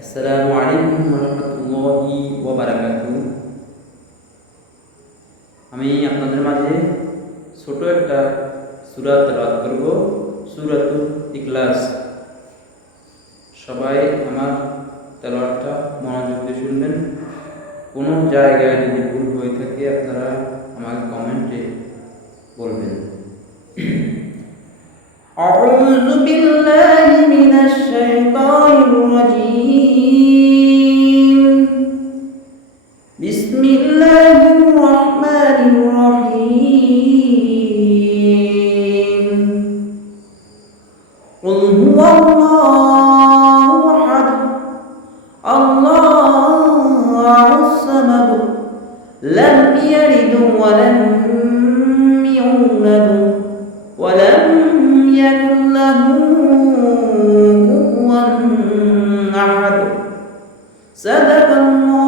আসসালামু আলাইকুম ওয়া রাহমাতুল্লাহি ওয়া বারাকাতুহু। আমি আপনাদের মাঝে ছোট একটা সূরা তেলাওয়াত করব, সূরাতুল ইখলাস। সবাই আমার তেলাওয়াতটা মনোযোগ দিয়ে শুনবেন। কোনো জায়গায় যদি ভুল হয়ে থাকে আপনারা আমাকে কমেন্টে বলবেন। أعوذ بالله من الشيطان الرجيم. بسم الله الرحمن الرحيم. قل هو الله أحد الله الصمد لم يلد ولم يولد ولم يكن له كفوا أحد. صدق الله